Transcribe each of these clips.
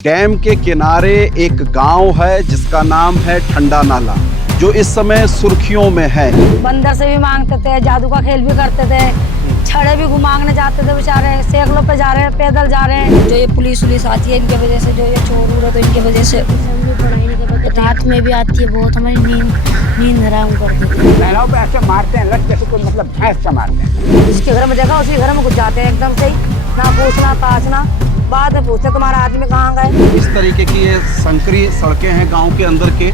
Dam के किनारे एक गांव है जिसका नाम है ठंडा नाला, जो इस समय सुर्खियों में है। बंदर से भी मांगते थे, जादू का खेल भी करते थे, छड़े भी घुमाने जाते थे बेचारे, सैकड़ों पे जा रहे हैं, पैदल जा रहे हैं। जो ये पुलिस है इनकी वजह से, जो ये चोर है तो इनकी वजह से। रात में भी आती है बहुत, हमारी नींद हराम कर देते हैं। महिलाओं पे ऐसे मारते हैं, लट जैसे कोई मतलब भैंस का मारते हैं। जिसके घर में देखा उसी घर में घुस जाते हैं एकदम से ही, ना पूछना ताछना, बाद में पूछते तुम्हारा आदमी कहाँ गए। इस तरीके की ये संकरी सड़कें हैं गांव के अंदर के,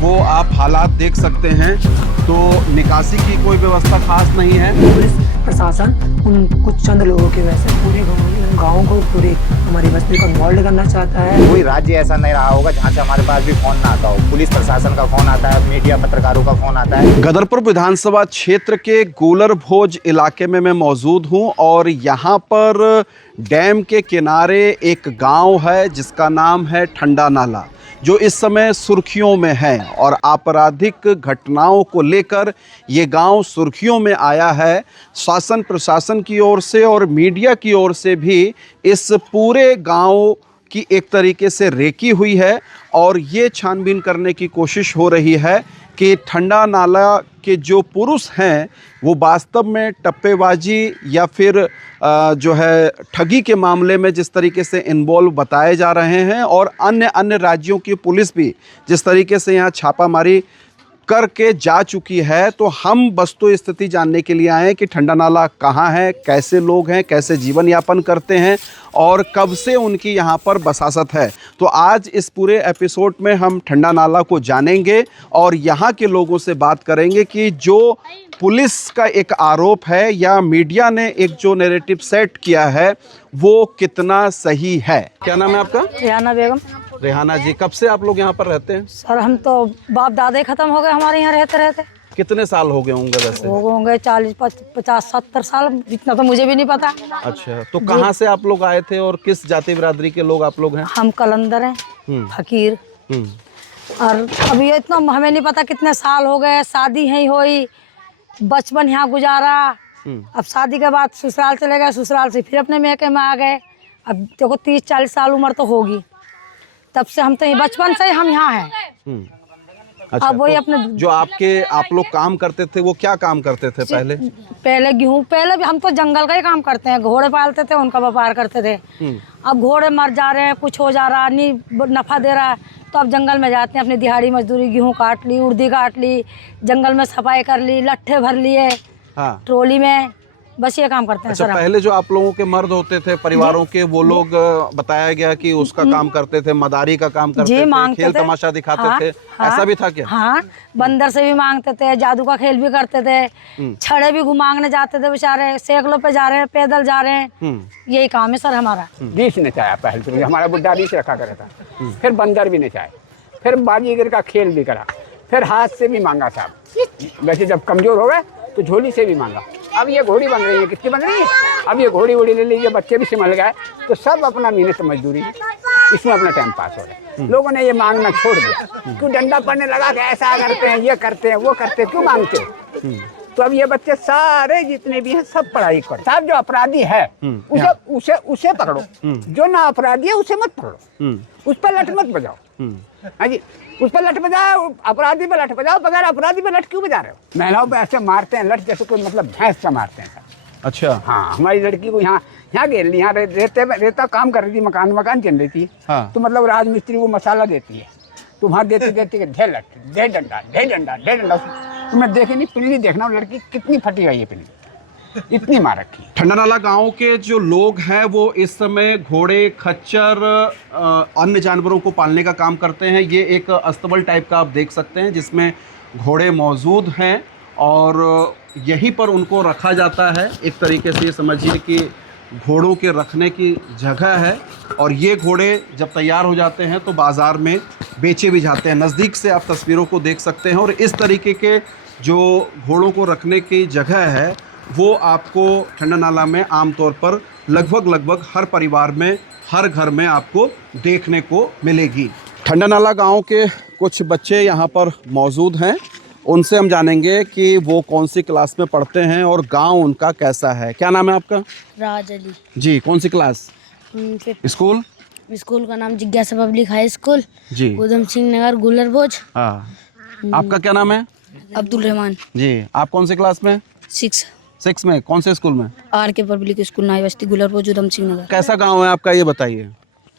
वो आप हालात देख सकते हैं। तो निकासी की कोई व्यवस्था खास नहीं है। पुलिस प्रशासन उन कुछ चंद लोगों की वजह से पूरे गाँव को, पूरी हमारी बस्ती को इन्वॉल्व करना चाहता है। कोई राज्य ऐसा नहीं रहा होगा जहाँ से हमारे पास भी फोन ना आता हो। पुलिस प्रशासन का फोन आता है, मीडिया पत्रकारों का फोन आता है। गदरपुर विधानसभा क्षेत्र के गोलर भोज इलाके में मैं मौजूद हूं और यहाँ पर डैम के किनारे एक गांव है जिसका नाम है ठंडा नाला, जो इस समय सुर्खियों में है। और आपराधिक घटनाओं को लेकर ये गांव सुर्खियों में आया है। शासन प्रशासन की ओर से और मीडिया की ओर से भी इस पूरे गांव की एक तरीके से रेकी हुई है और ये छानबीन करने की कोशिश हो रही है कि ठंडा नाला के जो पुरुष हैं वो वास्तव में टप्पेबाजी या फिर जो है ठगी के मामले में जिस तरीके से इन्वॉल्व बताए जा रहे हैं, और अन्य राज्यों की पुलिस भी जिस तरीके से यहाँ छापामारी करके जा चुकी है। तो हम वस्तु स्थिति जानने के लिए आए कि ठंडा नाला कहाँ है, कैसे लोग हैं, कैसे जीवन यापन करते हैं और कब से उनकी यहाँ पर बसासत है। तो आज इस पूरे एपिसोड में हम ठंडा नाला को जानेंगे और यहाँ के लोगों से बात करेंगे कि जो पुलिस का एक आरोप है या मीडिया ने एक जो नैरेटिव सेट किया है वो कितना सही है। क्या नाम है आपका? रेहाना बेगम। रेहाना जी, कब से आप लोग यहाँ पर रहते हैं? सर हम तो बाप दादा ही खत्म हो गए हमारे यहाँ रहते रहते। कितने साल हो गए होंगे वैसे? हो होंगे 40 50 70 साल, इतना तो मुझे भी नहीं पता। अच्छा, तो कहाँ से आप लोग आए थे और किस जाति बिरादरी के लोग आप लोग हैं? हम कलंदर हैं, फकीर। और अभी इतना हमें नहीं पता कितने साल हो गए, शादी है हुई, बचपन यहाँ गुजारा। अब शादी के बाद ससुराल चले गए, ससुराल से फिर अपने मैके में आ गए। अब देखो 30-40 साल उम्र तो होगी, तब से हम तो बचपन से हम यहाँ हैं। अच्छा, अब वही तो अपने जो आप लोग काम करते थे वो क्या काम करते थे पहले? पहले गेहूँ, पहले भी हम तो जंगल का ही काम करते हैं, घोड़े पालते थे, उनका व्यापार करते थे। अब घोड़े मर जा रहे हैं, कुछ हो जा रहा, नहीं नफा दे रहा है, तो अब जंगल में जाते हैं, अपनी दिहाड़ी मजदूरी, गेहूँ काट ली, उर्दी काट ली, जंगल में सफाई कर ली, लट्ठे भर लिए ट्रॉली में, बस ये काम करते हैं। अच्छा, सर पहले जो आप लोगों के मर्द होते थे परिवारों के, वो लोग बताया गया कि उसका काम करते थे, मदारी का काम करते थे, खेल तमाशा दिखाते थे, ऐसा भी था क्या? हाँ, बंदर से भी मांगते थे, जादू का खेल भी करते थे, छड़े भी घुमाने जाते थे बेचारे, सैकड़ों पे जा रहे हैं, पैदल जा रहे हैं। यही काम है सर हमारा। बीच नचाया पहले तो, हमारा बुड्ढा बीच रखा करता था। फिर बंदर भी नचाए, फिर बाजीगर का खेल भी करा, फिर हाथ से भी मांगा साहब। वैसे जब कमजोर हो गए तो झोली से भी मांगा। अब ये घोड़ी बन रही है, कितनी बन रही है? अब ये घोड़ी वोड़ी ले लीजिए, बच्चे भी संभल गए, तो सब अपना मेहनत मजदूरी है, इसमें अपना टाइम पास हो रहा है। लोगों ने ये मांगना छोड़ दिया, क्यों डंडा पड़ने लगा कि ऐसा करते हैं, ये करते हैं, वो करते हैं, क्यों मांगते हो? तो अब ये बच्चे सारे जितने भी हैं सब पढ़ाई कर। साहब जो अपराधी है उसे पकड़ो, जो ना अपराधी है उसे मत पकड़ो, उस पर लठ मत बजाओ। हाँ जी, उस पर लठ बजाओ, अपराधी पर लठ बजाओ, बगैर अपराधी पर लठ क्यों बजा रहे हो? महिलाओं पे ऐसे मारते हैं, लठ जैसे कोई मतलब भैंस का मारते हैं सर। अच्छा, हाँ, हमारी लड़की को यहाँ घेर ली, यहाँ रेता काम कर रही थी, मकान चल रही थी। हाँ। तो मतलब राजमिस्त्री को मसाला देती है, तो वहाँ देती ढे लठ, ढे डंडा। तो मैं देखे नहीं, पिल्ली देखना लड़की कितनी फटी गई है, पिल्ली इतनी मार रखी। ठंडा नाला गांव के जो लोग हैं वो इस समय घोड़े, खच्चर, अन्य जानवरों को पालने का काम करते हैं। ये एक अस्तबल टाइप का आप देख सकते हैं जिसमें घोड़े मौजूद हैं और यहीं पर उनको रखा जाता है। एक तरीके से ये समझिए कि घोड़ों के रखने की जगह है और ये घोड़े जब तैयार हो जाते हैं तो बाज़ार में बेचे भी जाते हैं। नज़दीक से आप तस्वीरों को देख सकते हैं और इस तरीके के जो घोड़ों को रखने की जगह है वो आपको ठंडा नाला में आमतौर पर लगभग हर परिवार में, हर घर में आपको देखने को मिलेगी। ठंडा नाला गांव के कुछ बच्चे यहाँ पर मौजूद हैं, उनसे हम जानेंगे कि वो कौन सी क्लास में पढ़ते हैं और गांव उनका कैसा है। क्या नाम है आपका? राज अली जी, कौन सी क्लास? फिफ्थ। स्कूल? स्कूल का नाम जिज्ञासा पब्लिक हाई स्कूल, जी। उधम सिंह नगर, गुलर भोज। हाँ, आपका क्या नाम है? अब्दुल रहमान। जी, आप कौन से क्लास में? 6 में। कौन से स्कूल में? RK पब्लिक स्कूल, नाई बस्ती, गुलर भोज, उधम सिंह नगर। कैसा गांव है आपका, ये बताइए।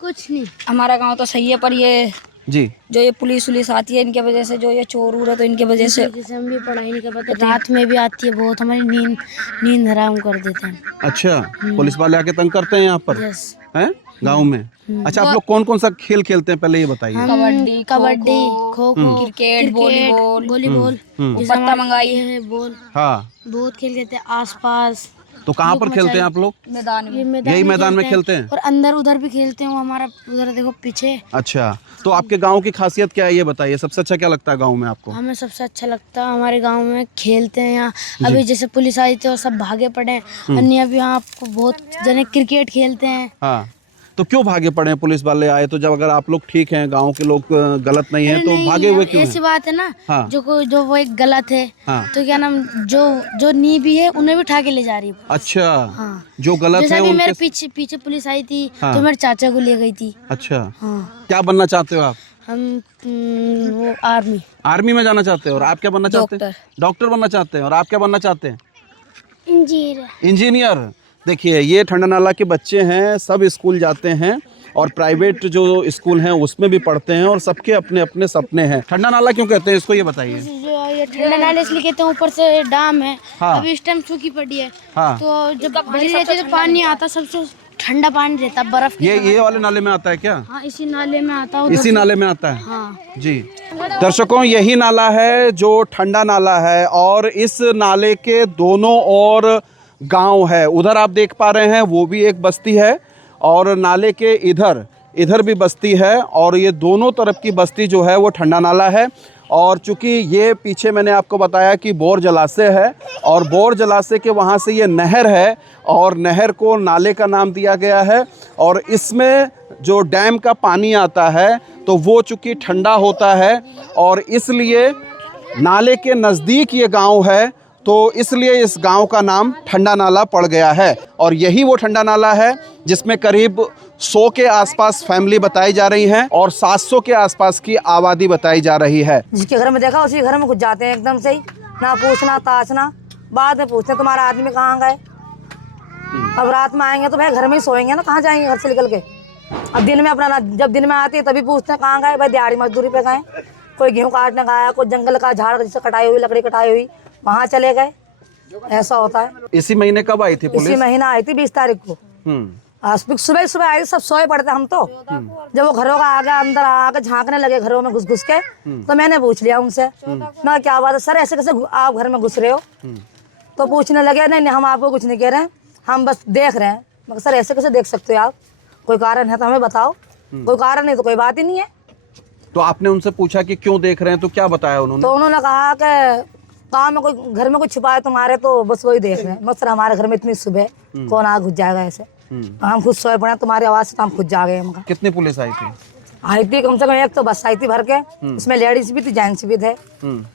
कुछ नहीं, हमारा गांव तो सही है, पर ये जी। जो ये पुलिस आती है इनके वजह से, जो ये चोर उड़ है तो इनके वजह से हम भी पढ़ाई नहीं कर पाते। रात में भी आती है बहुत, हमारी नींद हराम कर देते हैं। अच्छा, पुलिस वाले आके तंग करते हैं यहाँ पर? यस। हैं गांव में? अच्छा, आप लोग कौन कौन सा खेल खेलते हैं पहले ये बताइए। कबड्डी, खो खो, क्रिकेट, वॉलीबॉल, पत्ता मंगाई है, बॉल, हाँ, बहुत खेल खेलते हैं। आसपास तो कहाँ पर खेलते हैं आप लोग? मैदान में, यही मैदान में खेलते हैं? और अंदर उधर भी खेलते हैं, वो हमारा उधर देखो पीछे। अच्छा, तो आपके गांव की खासियत क्या है ये बताइए, सबसे अच्छा क्या लगता है गांव में आपको? हमें सबसे अच्छा लगता है हमारे गांव में खेलते हैं यहाँ। अभी जैसे पुलिस आई थी वो सब भागे पड़े, अन्य अभी यहाँ आपको बहुत जने क्रिकेट खेलते हैं। हाँ, तो क्यों भागे पड़े हैं? पुलिस वाले आए तो जब अगर आप लोग ठीक हैं, गांव के लोग गलत नहीं है, तो भागे हुए क्यों ऐसी हैं? बात है ना। हाँ। जो वो एक गलत है, हाँ। तो क्या नाम, जो नी भी है उन्हें भी उठा के ले जा रही है। अच्छा, हाँ। जो गलत जैसे है अभी उनके... मेरे पीछे पुलिस आई थी, हाँ। तो मेरे चाचा को ले गई थी। अच्छा, हाँ। क्या बनना चाहते हो आप? हम वो आर्मी में जाना चाहते हैं। और आप क्या बनना चाहते हैं? डॉक्टर बनना चाहते हैं। और आप क्या बनना चाहते हैं? इंजीनियर। देखिए, ये ठंडा नाला के बच्चे हैं, सब स्कूल जाते हैं और प्राइवेट जो स्कूल हैं उसमें भी पढ़ते हैं और सबके अपने अपने सपने हैं। ठंडा नाला क्यों कहते हैं इसको, ये बताइए। जो ये ठंडा नाला इसलिए कहते हैं, ऊपर से डैम है। हाँ। अभी इस टाइम सूखी पड़ी है। हाँ। तो जब बड़ी रहती है तो पानी आता, सबसे ठंडा पानी रहता, बर्फ की ये वाले नाले में आता है क्या? हाँ, इसी नाले में आता है। इसी नाले में आता है? हाँ। जी दर्शकों, यही नाला है जो ठंडा नाला है और इस नाले के दोनों ओर गांव है। उधर आप देख पा रहे हैं वो भी एक बस्ती है और नाले के इधर भी बस्ती है और ये दोनों तरफ की बस्ती जो है वो ठंडा नाला है। और चूंकि ये पीछे मैंने आपको बताया कि बोर जलाशय है और बोर जलाशय के वहाँ से ये नहर है और नहर को नाले का नाम दिया गया है। और इसमें जो डैम का पानी आता है तो वो चूंकि ठंडा होता है और इसलिए नाले के नज़दीक ये गांव है, तो इसलिए इस गांव का नाम ठंडा नाला पड़ गया है। और यही वो ठंडा नाला है जिसमें करीब 100 के आसपास फैमिली बताई जा रही हैं और 700 के आसपास की आबादी बताई जा रही है। जिसके घर में देखा उसी घर में घुस जाते हैं एकदम से ही, ना पूछना ताछना। बाद में पूछते तुम्हारा आदमी कहाँ गए। अब रात में आएंगे तो भाई घर में ही सोएंगे ना, कहाँ जाएंगे घर से निकल के। अब दिन में अपना, जब दिन में आते हैं तभी पूछते हैं कहाँ गए भाई, दिहाड़ी मजदूरी पे गए, कोई गेहूँ काटने गया, कोई जंगल का झाड़ जैसे कटाई हुई, लकड़ी कटाई हुई, वहाँ चले गए। ऐसा होता है। इसी महीने कब आई थी पुलिस? इसी महीना आई थी 20 तारीख को। सुबह आई थी, सब सोए पड़ते हम तो। जब वो घरों का आगे अंदर आके झांकने लगे घरों में घुस के, तो मैंने पूछ लिया उनसे, मैं क्या बात है सर, ऐसे कैसे आप घर में घुस रहे हो? तो पूछने लगे नहीं हम आपको कुछ नहीं कह रहे हैं, हम बस देख रहे हैं। मगर सर ऐसे कैसे देख सकते हो आप, कोई कारण है तो हमें बताओ। कोई कारण नहीं तो कोई बात ही नहीं है। तो आपने उनसे पूछा कि क्यों देख रहे हैं, तो क्या बताया उन्होंने? तो उन्होंने कहा कि काम में कोई घर में कुछ छुपा है तुम्हारे, तो बस वही देख रहे हैं। मत सर हमारे घर में इतनी सुबह कौन आ घुस जाएगा ऐसे, हम खुद सोए पड़े, तुम्हारी आवाज से तो हम खुद जागे। हम कितनी पुलिस आई थी? आई थी कम से कम एक तो बस आई थी भर के, उसमें लेडीज भी थी जेंट्स भी थे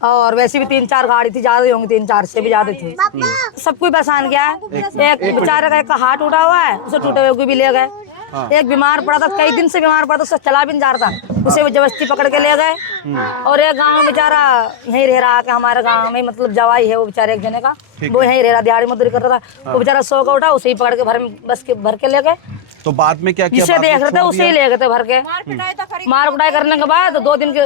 और वैसे भी 3-4 गाड़ी थी, ज्यादा होंगी 3-4 से भी ज्यादा थी। सब कोई परेशान किया है। एक बेचारे का एक हाथ टूटा हुआ है, उसे टूटे हुए को भी ले गए। एक बीमार पड़ा था, कई दिन से बीमार पड़ा था, उससे चला भी नहीं जा रहा था, उसे भी जबरदस्ती पकड़ के ले गए। और एक गाँव में बेचारा यहीं रह रहा है, हमारे गाँव में मतलब जवाई है वो बेचारे एक जने का, वो यहीं रह रहा, दिहाड़ी मजदूरी कर रहा था। वो बेचारा सो का उठा, उसे ही पकड़ के भर के ले गए। तो बाद में क्या किया? जिसे देख रहे थे उसे ही ले गए थे भर के। मार कुटाई करने के बाद 2 दिन के,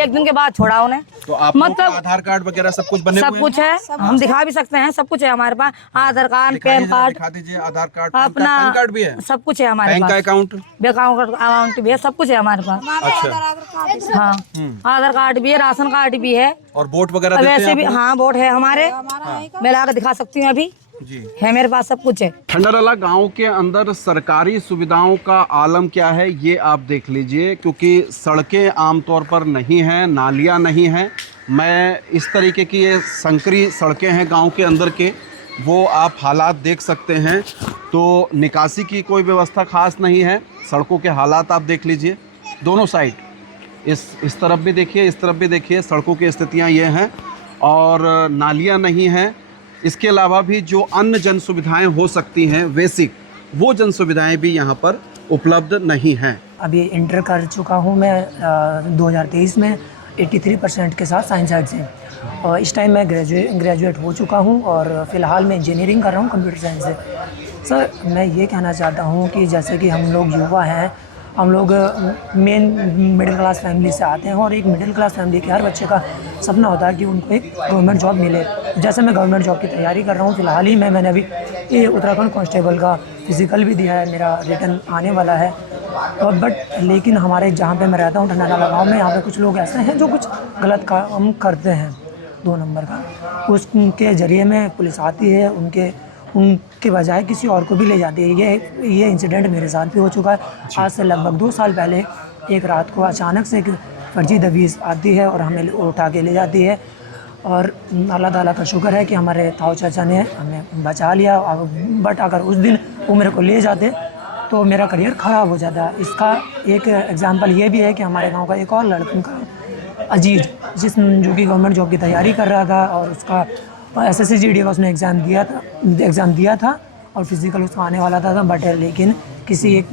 एक दिन के बाद छोड़ा उन्हें। तो आप मतलब आधार कार्ड वगैरह सब कुछ बने हुए हैं? सब कुछ है, हम दिखा भी सकते हैं, सब कुछ है हमारे पास। आधार कार्ड, पैन कार्ड, दिखा दीजिए। आधार कार्ड, अपना पैन कार्ड भी है, सब कुछ है हमारे बैंक पास। का अकाउंट भी है, सब कुछ है हमारे पास। अच्छा, हाँ, आधार कार्ड भी है, राशन कार्ड भी है और वोट वगैरह देते हैं वैसे भी। आप लोग? हाँ, वोट है हमारे, मैं ला के दिखा सकती हूँ अभी जी है, मेरे पास सब कुछ है। ठंडा नाला गांव के अंदर सरकारी सुविधाओं का आलम क्या है ये आप देख लीजिए, क्योंकि सड़कें आमतौर पर नहीं हैं, नालियां नहीं हैं। मैं इस तरीके की ये संकरी सड़कें हैं गांव के अंदर के, वो आप हालात देख सकते हैं। तो निकासी की कोई व्यवस्था खास नहीं है। सड़कों के हालात आप देख लीजिए दोनों साइड, इस तरफ भी देखिए, इस तरफ भी देखिए, सड़कों की स्थितियाँ ये हैं और नालियाँ नहीं हैं। इसके अलावा भी जो अन्य जन सुविधाएं हो सकती हैं बेसिक, वो जन सुविधाएं भी यहाँ पर उपलब्ध नहीं हैं। अभी इंटर कर चुका हूँ मैं 2023 में 83% के साथ साइंस साइड से, और इस टाइम मैं ग्रेजुएट हो चुका हूँ और फ़िलहाल मैं इंजीनियरिंग कर रहा हूँ कंप्यूटर साइंस से। सर मैं ये कहना चाहता हूँ कि जैसे कि हम लोग युवा हैं, हम लोग मेन मिडिल क्लास फैमिली से आते हैं, और एक मिडिल क्लास फैमिली के हर बच्चे का सपना होता है कि उनको एक गवर्नमेंट जॉब मिले। जैसे मैं गवर्नमेंट जॉब की तैयारी कर रहा हूँ, फ़िलहाल ही मैंने अभी ये उत्तराखंड कांस्टेबल का फिज़िकल भी दिया है, मेरा रिटर्न आने वाला है। और लेकिन हमारे जहाँ पे मैं रहता हूँ ठंडा नाला गाँव में, यहाँ पे कुछ लोग ऐसे हैं जो कुछ गलत काम करते हैं 2 नंबर का, उसके ज़रिए में पुलिस आती है, उनके बजाय किसी और को भी ले जाती है। ये इंसिडेंट मेरे साथ भी हो चुका है। आज से लगभग 2 साल पहले एक रात को अचानक से एक फर्जी दबीज़ आती है और हमें उठा के ले जाती है, और अल्लाह ताला का शुक्र है कि हमारे ताऊ चाचा ने हमें बचा लिया। बट अगर उस दिन वो मेरे को ले जाते तो मेरा करियर ख़राब हो जाता। इसका एक एग्ज़ाम्पल ये भी है कि हमारे गाँव का एक और लड़का अजीज, जो कि गवर्नमेंट जॉब की तैयारी कर रहा था, और उसका SSC GD का उसने एग्ज़ाम दिया था और फिज़िकल उसका आने वाला था, बट लेकिन किसी एक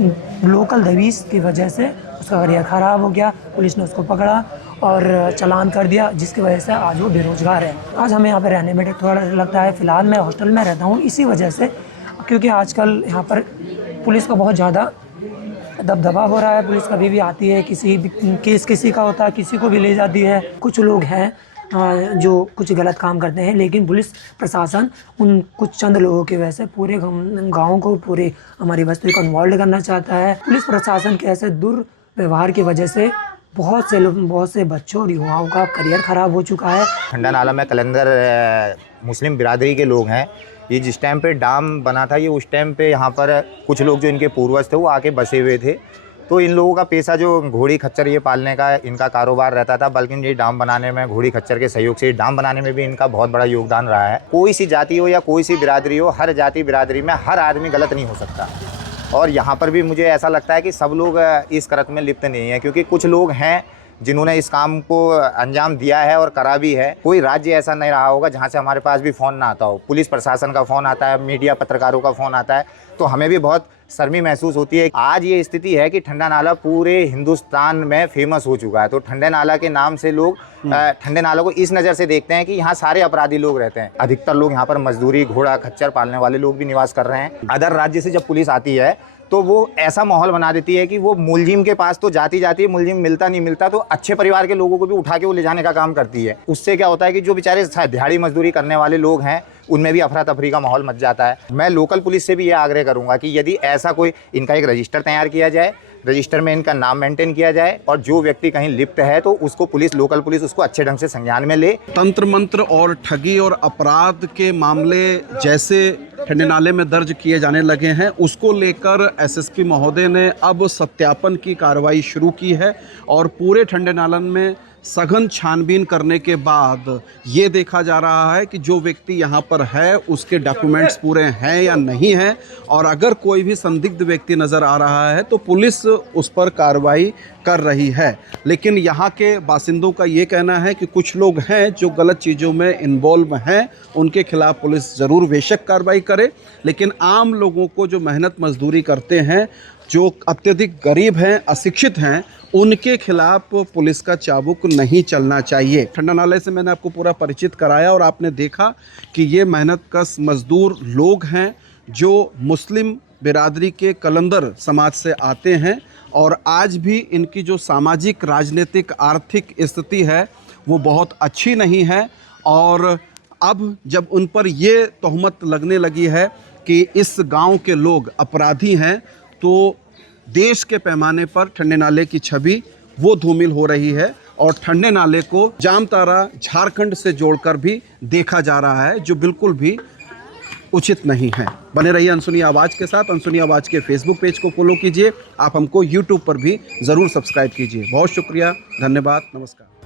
लोकल दबीज़ की वजह से उसका करियर ख़राब हो गया। पुलिस ने उसको पकड़ा और चालान कर दिया, जिसकी वजह से आज वो बेरोज़गार है। आज हमें यहाँ पे रहने में थोड़ा लगता है। फ़िलहाल मैं हॉस्टल में रहता हूँ इसी वजह से, क्योंकि आजकल यहाँ पर पुलिस का बहुत ज़्यादा दबदबा हो रहा है। पुलिस कभी भी आती है, किसी भी केस किसी का होता है, किसी को भी ले जाती है। कुछ लोग हैं जो कुछ गलत काम करते हैं, लेकिन पुलिस प्रशासन उन कुछ चंद लोगों की वजह से पूरे गाँव को, पूरे हमारी बस्ती को इन्वॉल्व करना चाहता है। पुलिस प्रशासन के ऐसे दुर्व्यवहार की वजह से बहुत से बच्चों और युवाओं का करियर ख़राब हो चुका है। ठंडा नाला में कलंदर मुस्लिम बिरादरी के लोग हैं। ये जिस टाइम पे डैम बना था, ये उस टाइम पे यहाँ पर कुछ लोग जो इनके पूर्वज थे वो आके बसे हुए थे। तो इन लोगों का पेशा जो घोड़ी खच्चर ये पालने का इनका कारोबार रहता था, बल्कि ये डैम बनाने में घोड़ी खच्चर के सहयोग से डैम बनाने में भी इनका बहुत बड़ा योगदान रहा है। कोई सी जाति हो या कोई सी बिरादरी हो, हर जाति बिरादरी में हर आदमी गलत नहीं हो सकता। और यहाँ पर भी मुझे ऐसा लगता है कि सब लोग इस कृत्य में लिप्त नहीं है, क्योंकि कुछ लोग हैं जिन्होंने इस काम को अंजाम दिया है और करा भी है। कोई राज्य ऐसा नहीं रहा होगा जहाँ से हमारे पास भी फ़ोन ना आता हो। पुलिस प्रशासन का फ़ोन आता है, मीडिया पत्रकारों का फ़ोन आता है, तो हमें भी बहुत शर्मी महसूस होती है। आज ये स्थिति है कि ठंडा नाला पूरे हिंदुस्तान में फेमस हो चुका है। तो ठंडे नाला के नाम से लोग ठंडे नाला को इस नज़र से देखते हैं कि यहाँ सारे अपराधी लोग रहते हैं। अधिकतर लोग यहाँ पर मजदूरी, घोड़ा खच्चर पालने वाले लोग भी निवास कर रहे हैं। अदर राज्य से जब पुलिस आती है तो वो ऐसा माहौल बना देती है कि वो मुलजिम के पास तो जाती है, मुलजिम मिलता नहीं मिलता तो अच्छे परिवार के लोगों को भी उठा के वो ले जाने का काम करती है। उससे क्या होता है कि जो बेचारे दिहाड़ी मजदूरी करने वाले लोग हैं उनमें भी अफरा तफरी का माहौल मच जाता है। मैं लोकल पुलिस से भी ये आग्रह करूँगा कि यदि ऐसा कोई इनका एक रजिस्टर तैयार किया जाए, रजिस्टर में इनका नाम मेंटेन किया जाए, और जो व्यक्ति कहीं लिप्त है तो उसको पुलिस, लोकल पुलिस उसको अच्छे ढंग से संज्ञान में ले। तंत्र मंत्र और ठगी और अपराध के मामले जैसे ठंडे नाले में दर्ज किए जाने लगे हैं, उसको लेकर SSP महोदय ने अब सत्यापन की कार्रवाई शुरू की है, और पूरे ठंडे नालन में सघन छानबीन करने के बाद ये देखा जा रहा है कि जो व्यक्ति यहाँ पर है उसके डॉक्यूमेंट्स पूरे हैं या नहीं हैं, और अगर कोई भी संदिग्ध व्यक्ति नज़र आ रहा है तो पुलिस उस पर कार्रवाई कर रही है। लेकिन यहाँ के बासिंदों का ये कहना है कि कुछ लोग हैं जो गलत चीज़ों में इन्वॉल्व हैं, उनके खिलाफ पुलिस ज़रूर बेशक कार्रवाई करे, लेकिन आम लोगों को जो मेहनत मजदूरी करते हैं, जो अत्यधिक गरीब हैं, अशिक्षित हैं, उनके खिलाफ पुलिस का चाबुक नहीं चलना चाहिए। ठंडा नाले से मैंने आपको पूरा परिचित कराया और आपने देखा कि ये मेहनत कश मजदूर लोग हैं जो मुस्लिम बिरादरी के कलंदर समाज से आते हैं, और आज भी इनकी जो सामाजिक, राजनीतिक, आर्थिक स्थिति है वो बहुत अच्छी नहीं है। और अब जब उन पर ये तोहमत लगने लगी है कि इस गांव के लोग अपराधी हैं, तो देश के पैमाने पर ठंडे नाले की छवि वो धूमिल हो रही है, और ठंडे नाले को जामतारा, झारखंड से जोड़कर भी देखा जा रहा है, जो बिल्कुल भी उचित नहीं है। बने रहिए अनसुनी आवाज़ के साथ। अनसुनी आवाज़ के फेसबुक पेज को फॉलो कीजिए। आप हमको यूट्यूब पर भी ज़रूर सब्सक्राइब कीजिए। बहुत शुक्रिया, धन्यवाद, नमस्कार।